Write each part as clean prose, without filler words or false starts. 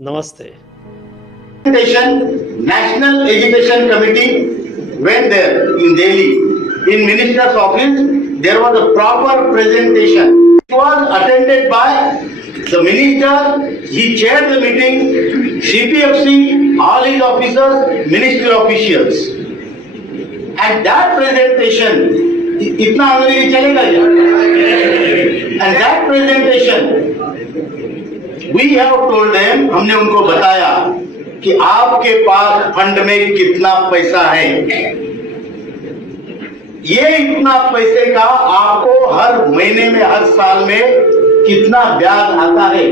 Namaste. National Education Committee went there in Delhi. In Minister's office, there was a proper presentation. It was attended by the Minister, he chaired the meeting, CPFC, all his officers, ministry officials. And that presentation, itna अंग्रेजी चलेगा क्या? And that presentation, we have told them, हमने उनको बताया कि आपके पास fund में कितना पैसा है, ये इतना पैसे का आपको हर महीने में हर साल में कितना ब्याज आता है।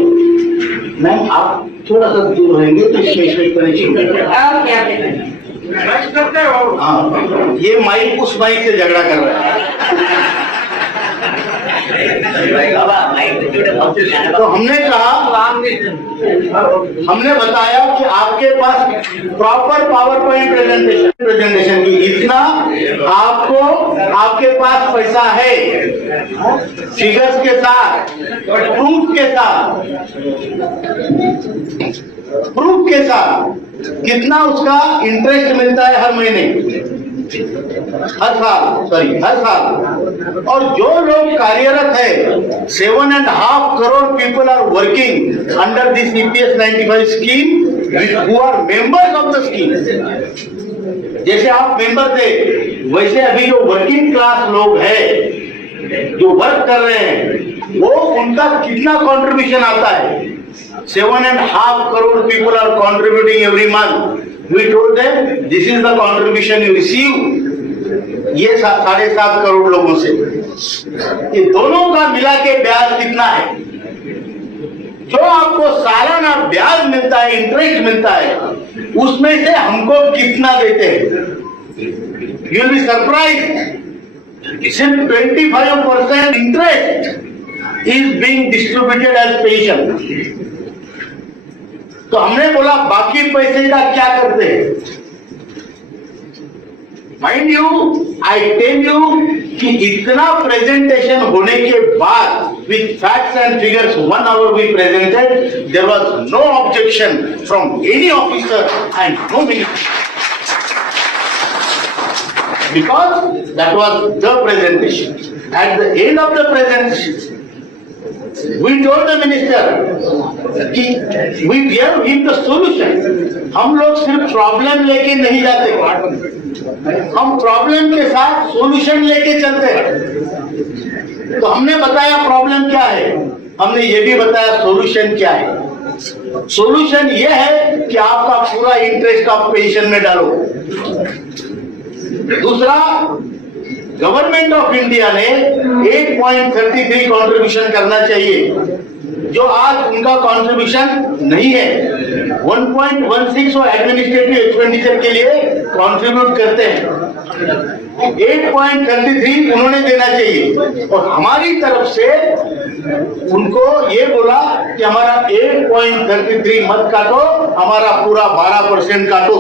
मैम आप थोड़ा सा दूर रहेंगे तो हाँ, ये माइक उस माइक से झगड़ा कर रहा है। तो हमने कहा, हमने बताया कि आपके पास प्रॉपर पावर पॉइंट प्रेजेंटेशन की इतना आपको आपके पास पैसा है, फिगर्स के साथ, प्रूफ के साथ कितना उसका इंटरेस्ट मिलता है हर महीने, हर साल। और जो लोग कार्यरत है, 7.5 crore people are working under this EPS 95 scheme who are members of the scheme. जैसे आप मेंबर थे, वैसे अभी जो वर्किंग क्लास लोग हैं जो वर्क कर रहे हैं, वो उनका कितना कंट्रीब्यूशन आता है। 7.5 crore people are contributing every month. We told them this is the contribution you receive. ये 7.5 करोड़ लोगों से, ये दोनों का मिला के ब्याज कितना है? जो आपको सालाना ब्याज मिलता है, इंटरेस्ट मिलता है, उसमें से हमको कितना देते हैं? You will be surprised. सिर्फ 25% interest is being distributed as pension. तो हमने बोला बाकी पैसे का क्या करते हैं? Mind you, I tell you कि इतना प्रेजेंटेशन होने के बाद with facts and figures 1 hour we presented, there was no objection from any officer and no minister, because that was the presentation. At the end of the presentation, we told the minister कि we gave him the solution. हम लोग सिर्फ problem लेके नहीं जाते, हम problem के साथ सॉल्यूशन लेके चलते हैं। तो हमने बताया प्रॉब्लम क्या है, हमने ये भी बताया सॉल्यूशन क्या है। सॉल्यूशन ये है कि आपका पूरा इंटरेस्ट आप पेंशन में डालो। दूसरा, गवर्नमेंट ऑफ इंडिया ने 8.33 कंट्रीब्यूशन करना चाहिए, जो आज उनका कंट्रीब्यूशन नहीं है। 1.16 और एडमिनिस्ट्रेटिव एक्सपेंडिचर के लिए कंट्रीब्यूट करते हैं, 8.33 उन्होंने देना चाहिए। और हमारी तरफ से उनको ये बोला कि हमारा 8.33 मत काटो, हमारा पूरा 12% काटो,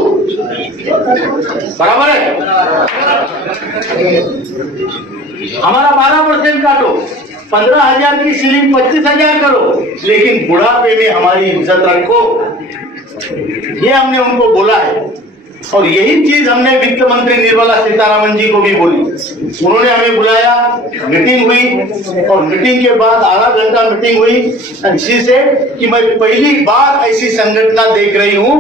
बराबर है? हमारा 12% काटो, 15,000 की सीलिंग 25,000 करो, लेकिन बुढ़ापे में हमारी इज्जत रखो, ये हमने उनको बोला है। और यही चीज हमने वित्त मंत्री निर्मला सीतारमण जी को भी बोली। उन्होंने हमें बुलाया, मीटिंग हुई, और मीटिंग के बाद आधा घंटा मीटिंग हुई। शी सेड कि मैं पहली बार ऐसी संगठन देख रही हूँ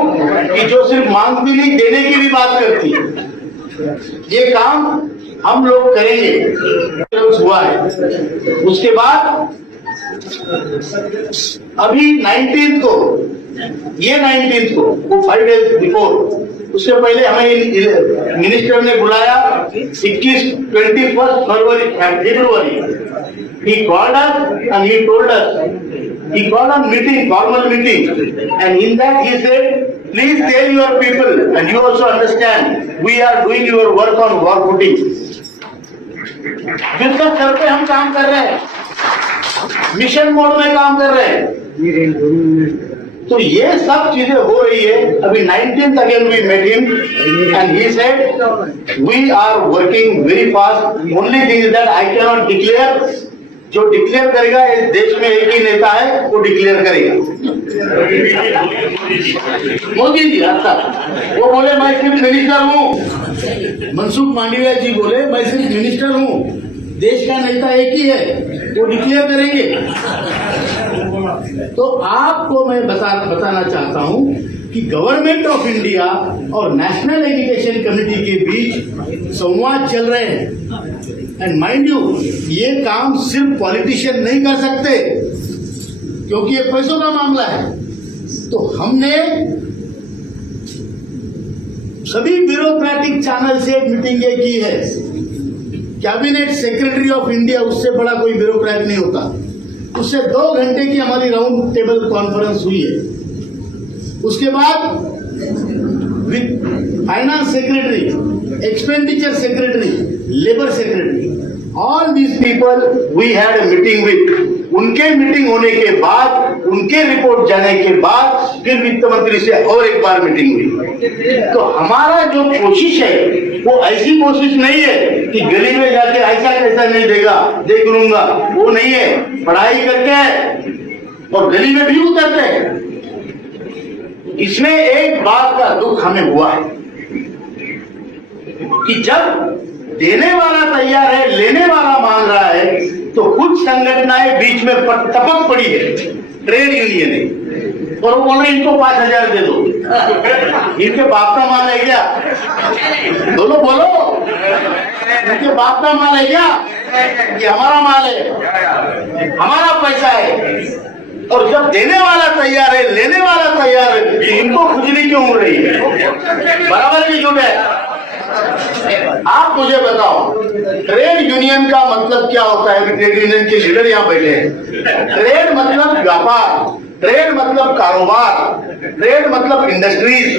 कि जो सिर्फ मांग भी नहीं, देने की भी बात करती है। ये काम हम लोग करेंगे, हुआ है। उसके बाद अभी 19 को, ये 19 को, वो 5 days बिफोर, उससे पहले हमें मिनिस्टर ने बुलाया 21 फरवरी। He called us and he told us, he called a meeting, formal meeting, and in that he said, please tell your people and you also understand, we are doing your work on war footing. जिसका sir पे हम काम कर रहे हैं, mission mode में काम कर रहे हैं। तो ये सब चीजें हो रही है। अभी 19th again we met him and he said we are working very fast. Only thing is that I cannot declare जो डिक्लेयर करेगा, इस देश में एक ही नेता है, वो डिक्लेयर करेगा। मोदी जी, अच्छा, वो बोले मैं सिर्फ मिनिस्टर हूँ। मनसुख मांडविया जी बोले मैं सिर्फ मिनिस्टर हूँ, देश का नेता एक ही है, वो डिक्लेयर करेंगे। तो आपको मैं बताना चाहता हूँ कि गवर्नमेंट ऑफ इंडिया और नेशनल एजुकेशन कमेटी के बीच संवाद चल रहे हैं। एंड माइंड यू, ये काम सिर्फ पॉलिटिशियन नहीं कर सकते, क्योंकि ये पैसों का मामला है। तो हमने सभी ब्यूरोक्रेटिक चैनल से मीटिंगें की है। कैबिनेट सेक्रेटरी ऑफ इंडिया, उससे बड़ा कोई ब्यूरोक्रेट नहीं होता, उससे 2 घंटे की हमारी राउंड टेबल कॉन्फ्रेंस हुई है। उसके बाद with finance secretary, expenditure secretary, labour secretary, all these people we had a meeting with. उनके मीटिंग होने के बाद, उनके रिपोर्ट जाने के बाद फिर वित्त मंत्री से और एक बार मीटिंग हुई। तो हमारा जो कोशिश है वो ऐसी कोशिश नहीं है कि गली में जाके ऐसा कैसा नहीं देगा, देख लूंगा, वो नहीं है। पढ़ाई करते हैं और गली में भी उतरते हैं। इसमें एक बात का दुख हमें हुआ है कि जब देने वाला तैयार है, लेने वाला मांग रहा है, तो कुछ संगठनाएं बीच में टपक पड़ी है, ट्रेड यूनियन है, और वो बोल रहे इनको 5,000 दे दो। इनके बाप का माल है क्या? बोलो बोलो, इनके बाप का माल है क्या? ये हमारा माल है, हमारा पैसा है। और जब देने वाला तैयार है, लेने वाला तैयार है, तो इनको खुजली क्यों हो रही है? बराबर की झूठ है। आप मुझे बताओ, ट्रेड यूनियन का मतलब क्या होता है? ट्रेड यूनियन के लीडर यहाँ बैठे हैं। ट्रेड मतलब व्यापार, ट्रेड मतलब कारोबार, ट्रेड मतलब इंडस्ट्रीज।